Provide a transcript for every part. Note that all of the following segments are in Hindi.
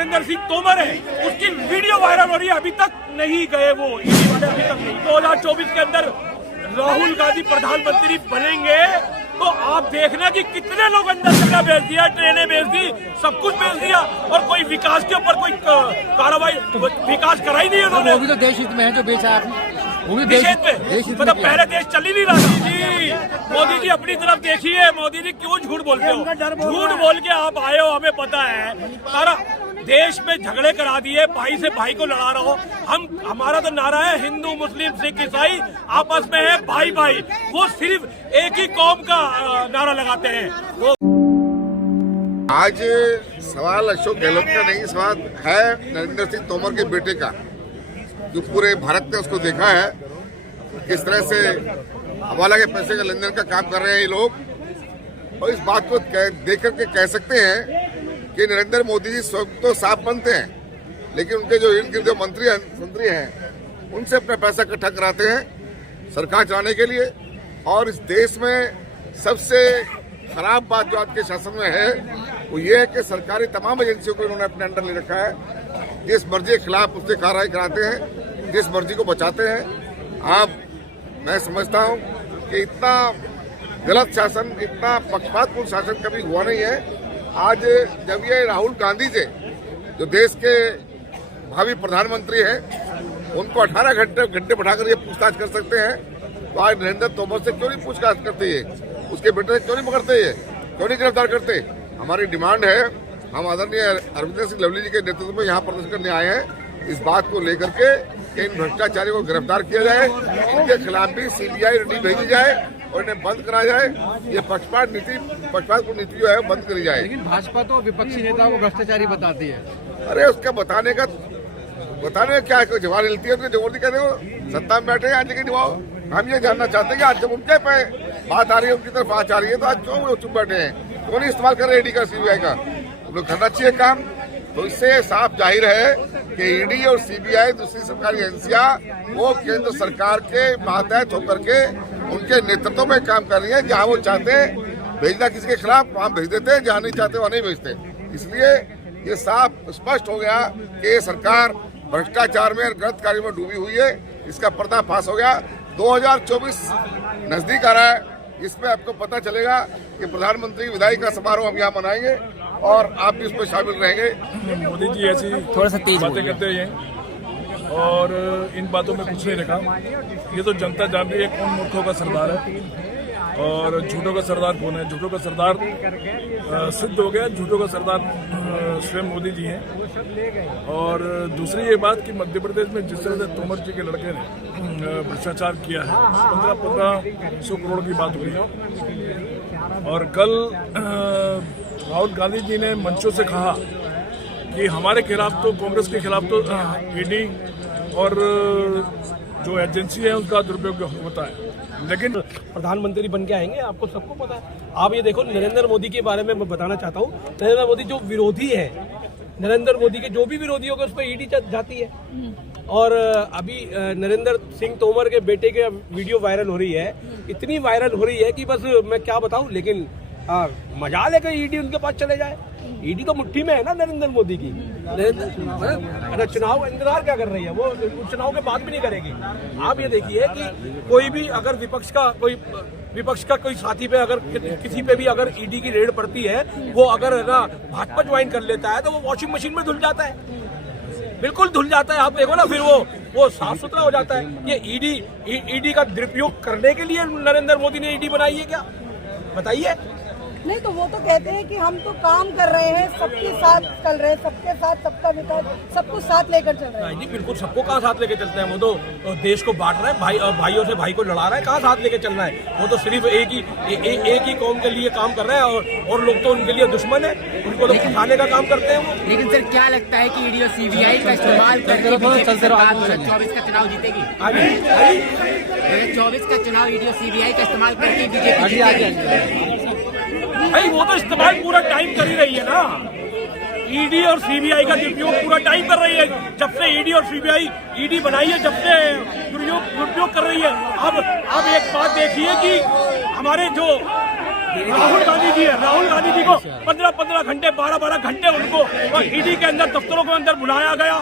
नरेंद्र सिंह तोमर है, उसकी वीडियो वायरल हो रही है, अभी तक नहीं गए वो ईडी वाले, अभी तक नहीं। 2024 के अंदर राहुल गांधी प्रधानमंत्री बनेंगे तो आप देखना कि कितने लोग अंदर जगह भेज दिया, ट्रेनें भेज दी, सब कुछ भेज दिया, और कोई विकास के ऊपर कोई कार्रवाई, विकास करा ही नहीं उन्होंने। वो भी तो देश हित में है जो बेचा आपने, वो भी देश हित में, मतलब पहले देश चल ही नहीं रहा था जी। मोदी जी अपनी तरफ देखिए, मोदी जी क्यों झूठ बोलते हो? झूठ बोल के आप आए हो, हमें पता है, सारा देश में झगड़े करा दिए, भाई से भाई को लड़ा रहा हो। हमारा तो नारा है हिंदू मुस्लिम सिख ईसाई आपस में है भाई भाई, वो सिर्फ एक ही कौम का नारा लगाते हैं। वो आज सवाल अशोक गहलोत का नहीं, सवाल है नरेंद्र सिंह तोमर के बेटे का, जो पूरे भारत ने उसको देखा है किस तरह से हवाला के पैसे का लेन देन का काम कर रहे हैं ये लोग। और इस बात को देख करके कह सकते हैं कि नरेंद्र मोदी जी स्वयं तो साफ बनते हैं, लेकिन उनके जो इर्द गिर्द जो मंत्री हैं उनसे अपना पैसा इकट्ठा कराते हैं सरकार चलाने के लिए। और इस देश में सबसे खराब बात जो आज के शासन में है वो ये है कि सरकारी तमाम एजेंसियों को इन्होंने अपने अंडर ले रखा है। जिस मर्जी के खिलाफ उससे कार्रवाई कराते हैं, जिस मर्जी को बचाते हैं। अब मैं समझता हूँ कि इतना गलत शासन, इतना पक्षपातपूर्ण शासन कभी हुआ नहीं है। आज जब ये राहुल गांधी से, जो देश के भावी प्रधानमंत्री हैं, उनको 18 घंटे बैठाकर ये पूछताछ कर सकते हैं, तो आज नरेंद्र तोमर से क्यों नहीं पूछताछ करते? ये उसके बेटे से क्यों नहीं पकड़ते? ये क्यों नहीं गिरफ्तार करते? हमारी डिमांड है, हम आदरणीय अरविंदर सिंह लवली जी के नेतृत्व में यहाँ प्रदर्शन करने आए हैं, इस बात को लेकर के कि इन भ्रष्टाचारियों को गिरफ्तार किया जाए, इनके खिलाफ भी सीबीआई ईडी भेजी जाए और इन्हें बंद करा जाए। ये पक्षपात नीति जो है बंद करी जाए। लेकिन भाजपा तो विपक्षी नेताओं को भ्रष्टाचारी बताती है। अरे उसका बताने का क्या जवाब मिलती है? जबरदस्ती कहते हो सत्ता में बैठे आज लेकिन निभाओ। हम ये जानना चाहते हैं कि आज जब उनके पे बात आ रही है, उनकी तरफ आ रही है, तो आज क्यों वो चुप बैठे हैं? क्यों नहीं इस्तेमाल कर रहे ईडी का, सीबीआई का? हम लोग करना चाहिए काम। तो इससे साफ जाहिर है कि ईडी और सीबीआई दूसरी सरकारी एजेंसियां वो केंद्र सरकार के मातहत होकर के उनके नेतृत्व में काम कर रही है। जहां वो चाहते हैं भेजना किसी के खिलाफ, वहां भेज देते हैं, जहां नहीं चाहते वहां नहीं भेजते। इसलिए ये साफ स्पष्ट हो गया कि ये सरकार भ्रष्टाचार में और गलत कार्य में डूबी हुई है। इसका पर्दाफाश हो गया। 2024 नजदीक आ रहा है, इसमें आपको पता चलेगा कि प्रधानमंत्री विदाई का समारोह हम यहाँ मनाएंगे और आप भी उसमें शामिल रहेंगे। मोदी जी ऐसी थोड़ा सा तेज बातें करते हैं और इन बातों में कुछ नहीं रखा। ये तो जनता जान रही है कौन मूर्खों का सरदार है और झूठों का सरदार कौन है। झूठों का सरदार सिद्ध हो गया, झूठों का सरदार स्वयं मोदी जी हैं। और दूसरी ये बात कि मध्य प्रदेश में जिस तरह से तोमर जी के लड़के ने भ्रष्टाचार किया है, 1500 करोड़ की बात हुई है। और कल राहुल गांधी जी ने मंचों से कहा कि हमारे खिलाफ तो, कांग्रेस के खिलाफ तो ईडी और जो एजेंसी है उसका दुरुपयोग होता है, लेकिन प्रधानमंत्री बन के आएंगे, आपको सबको पता है। आप ये देखो, नरेंद्र मोदी के बारे में मैं बताना चाहता हूँ, नरेंद्र मोदी जो विरोधी है, नरेंद्र मोदी के जो भी विरोधी होगा उस पर ईडी जाती है। और अभी नरेंद्र सिंह तोमर के बेटे के वीडियो वायरल हो रही है, इतनी वायरल हो रही है कि बस मैं क्या बताऊं। लेकिन मजा लेकर ईडी उनके पास चले जाए। ईडी तो मुट्ठी में है ना नरेंद्र मोदी की। अरे चुनाव इंतजार क्या कर रही है? वो चुनाव के बाद भी नहीं करेगी। आप ये देखिए कि कोई भी अगर विपक्ष का कोई साथी पे अगर किसी पे भी अगर ईडी की रेड पड़ती है, वो अगर ना भाजपा ज्वाइन कर लेता है तो वो वॉशिंग मशीन में धुल जाता है, बिल्कुल धुल जाता है। आप देखो ना, फिर वो साफ सुथरा हो जाता है। ये ईडी का दुरुपयोग करने के लिए नरेंद्र मोदी ने ईडी बनाई है क्या? बताइए। नहीं तो वो तो कहते हैं कि हम तो काम कर रहे हैं, सबके साथ चल रहे हैं, सबके साथ सबका विकास, सबको साथ लेकर चल रहे हैं। जी बिल्कुल, सबको कहाँ साथ लेके चलते हैं? वो तो देश को बांट रहा है, भाइयों से भाई को लड़ा रहा है। कहाँ साथ लेके चल रहा है? वो तो सिर्फ एक ही कौम के लिए काम कर रहा है और लोग तो उनके लिए दुश्मन है, उनको तो फंसाने का काम करते हैं वो। लेकिन सर क्या लगता है कि ईडी और सीबीआई का इस्तेमाल करके 2024 का चुनाव जीतेगी? 2024 का चुनाव ईडी और सीबीआई का इस्तेमाल करके बीजेपी भाई वो तो इस्तेमाल पूरा टाइम कर ही रही है ना। ईडी और सीबीआई का दुरुपयोग पूरा टाइम कर रही है। जब से ईडी और सीबीआई ईडी बनाई है, जब से दुरुपयोग कर रही है। अब एक बात देखिए कि हमारे जो राहुल गांधी जी है, राहुल गांधी जी को 15-15 घंटे 12-12 घंटे उनको ईडी के अंदर दफ्तरों के अंदर बुलाया गया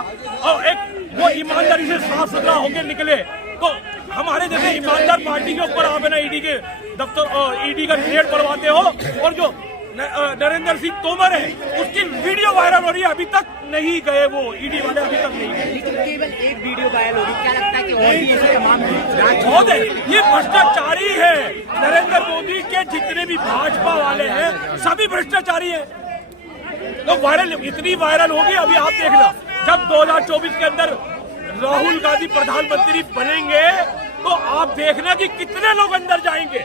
और एक वो ईमानदारी से साफ सुथरा होकर निकले। तो हमारे जैसे ईमानदार पार्टी के ऊपर आप है ना ईडी के दफ्तर और ईडी का रेड करवाते हो। और जो नरेंद्र सिंह तोमर है उसकी वीडियो वायरल हो रही है, अभी तक नहीं गए वो ईडी वाले, अभी तक नहीं गए। लेकिन केवल एक वीडियो वायरल हो रही, क्या लगता है कि और भी ऐसे तमाम बहुत है, ये भ्रष्टाचारी है। नरेंद्र मोदी के जितने भी भाजपा वाले हैं सभी भ्रष्टाचारी हैं। तो वायरल इतनी वायरल होगी, अभी आप देखना जब 2024 के अंदर राहुल गांधी प्रधानमंत्री बनेंगे तो आप देखना कि कितने लोग अंदर जाएंगे।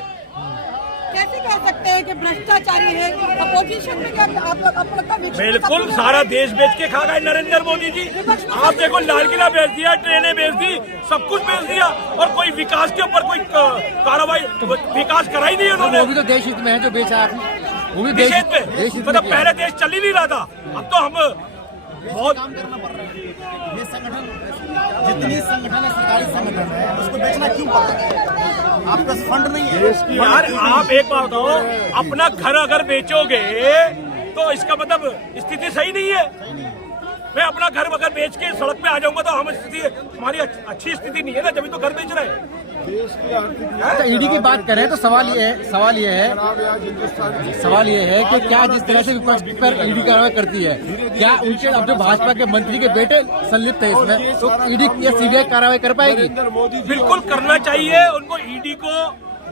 कैसे कह सकते हैं कि भ्रष्टाचारी है? अपोजिशन में क्या आप लोग अपना बिल्कुल सारा देश बेच के खा गए नरेंद्र मोदी जी। आप देखो लाल किला बेच दिया, ट्रेनें बेच दी, सब कुछ बेच दिया और कोई विकास के ऊपर कोई कार्रवाई विकास करा ही नहीं उन्होंने। वो भी तो देश हित में है जो बेचा आपने, वो भी देश हित में, मतलब पहले देश चल ही नहीं रहा था, अब तो हम बहुत ये संगठन जितनी संगठन है सरकारी संगठन है उसको बेचना क्यों पड़ता है? आपका फंड नहीं है यार। आप एक बात बताओ, अपना घर अगर बेचोगे तो इसका मतलब स्थिति सही नहीं है। मैं अपना घर अगर बेच के सड़क पे आ जाऊंगा तो हम स्थिति हमारी अच्छी स्थिति नहीं है ना, जब तो घर बेच रहे हैं। अच्छा, ईडी की बात करें तो सवाल ये है कि क्या जिस तरह से विपक्ष पर ईडी कार्रवाई करती है, क्या उनके अब जो भाजपा के मंत्री के बेटे संलिप्त है इसमें, तो ईडी या सीबीआई कार्रवाई कर पाएगी? बिल्कुल करना चाहिए उनको, ईडी को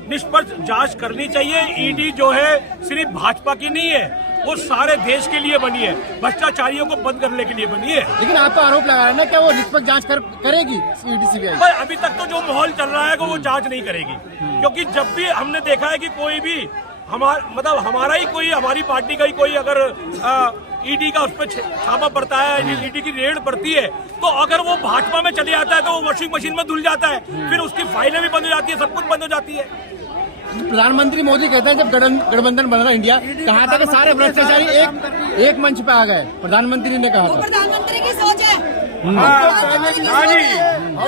निष्पक्ष जांच करनी चाहिए। ईडी जो है सिर्फ भाजपा की नहीं है, वो सारे देश के लिए बनी है, भ्रष्टाचारियों को बंद करने के लिए बनी है। लेकिन आप तो आरोप लगा रहे हैं ना, क्या वो निष्पक्ष जांच करेगी ईडी सीबीआई? पर अभी तक तो जो माहौल चल रहा है वो जांच नहीं करेगी, क्योंकि जब भी हमने देखा है कि कोई भी हमारा ही कोई, हमारी पार्टी का ही कोई अगर ईडी का उस पर छापा पड़ता है, ईडी की रेड पड़ती है, तो अगर वो भाजपा में चले जाता है तो वो वॉशिंग मशीन में धुल जाता है, फिर उसकी फाइलें भी बंद हो जाती है, सब कुछ बंद हो जाती है। प्रधानमंत्री मोदी कहते हैं जब गठबंधन बन रहा इंडिया, कहा था कि सारे भ्रष्टाचारी एक मंच पे आ गए, प्रधानमंत्री ने कहा था। प्रधानमंत्री की सोच है। हम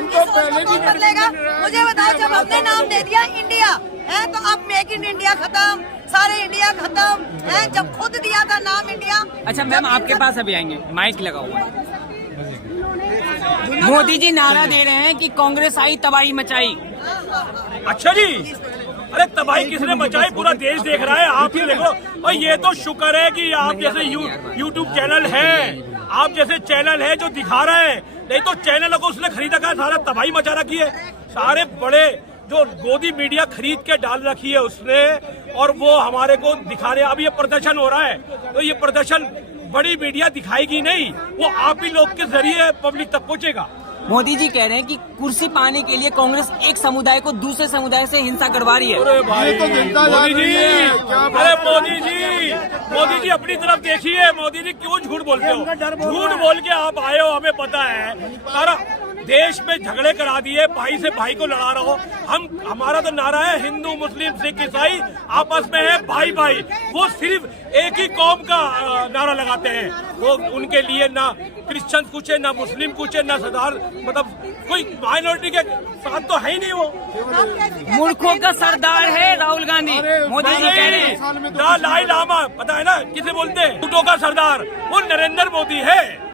तो पहले भी कर लेगा। मुझे बताओ, जब हमने नाम दे दिया इंडिया है तो अब मेक इन इंडिया खत्म, सारे इंडिया खत्म है। जब खुद दिया था नाम इंडिया। अच्छा मैम, आपके पास अभी आएंगे, माइक लगा हुआ है। मोदी जी नारा दे रहे हैं कि कांग्रेस आई तबाही मचाई। अच्छा जी, अरे तबाही किसने मचाई? पूरा देश देख रहा है, आप ही देखो। और ये तो शुक्र है कि आप जैसे यूट्यूब चैनल है, आप जैसे चैनल है जो दिखा रहे हैं, नहीं तो चैनलों को उसने खरीदा का सारा तबाही मचा रखी है। सारे बड़े जो गोदी मीडिया खरीद के डाल रखी है उसने, और वो हमारे को दिखा रहे। अब ये प्रदर्शन हो रहा है तो ये प्रदर्शन बड़ी मीडिया दिखाएगी नहीं, वो आप ही लोग के जरिए पब्लिक तक पहुंचेगा। मोदी जी कह रहे हैं कि कुर्सी पाने के लिए कांग्रेस एक समुदाय को दूसरे समुदाय से हिंसा करवा रही है। अरे भाई मोदी जी, अरे मोदी जी अपनी तरफ देखिए। मोदी जी क्यों झूठ बोलते हो? झूठ बोल के आप आए हो, हमें पता है। सारा देश में झगड़े करा दिए, भाई से भाई को लड़ा रहो। हमारा तो नारा है हिंदू मुस्लिम सिख ईसाई आपस में है भाई भाई। वो सिर्फ एक ही कौम का नारा लगाते हैं, वो उनके लिए ना क्रिश्चियन कुछ है, ना मुस्लिम कुछ है, ना साधारण मतलब कोई माइनॉरिटी के साथ तो है ही नहीं। वो मूर्खों का सरदार है राहुल गांधी, मोदी जी कह रहे हैं। लाई लामा पता है ना किसे बोलते हैं? झूठों का सरदार वो नरेंद्र मोदी है।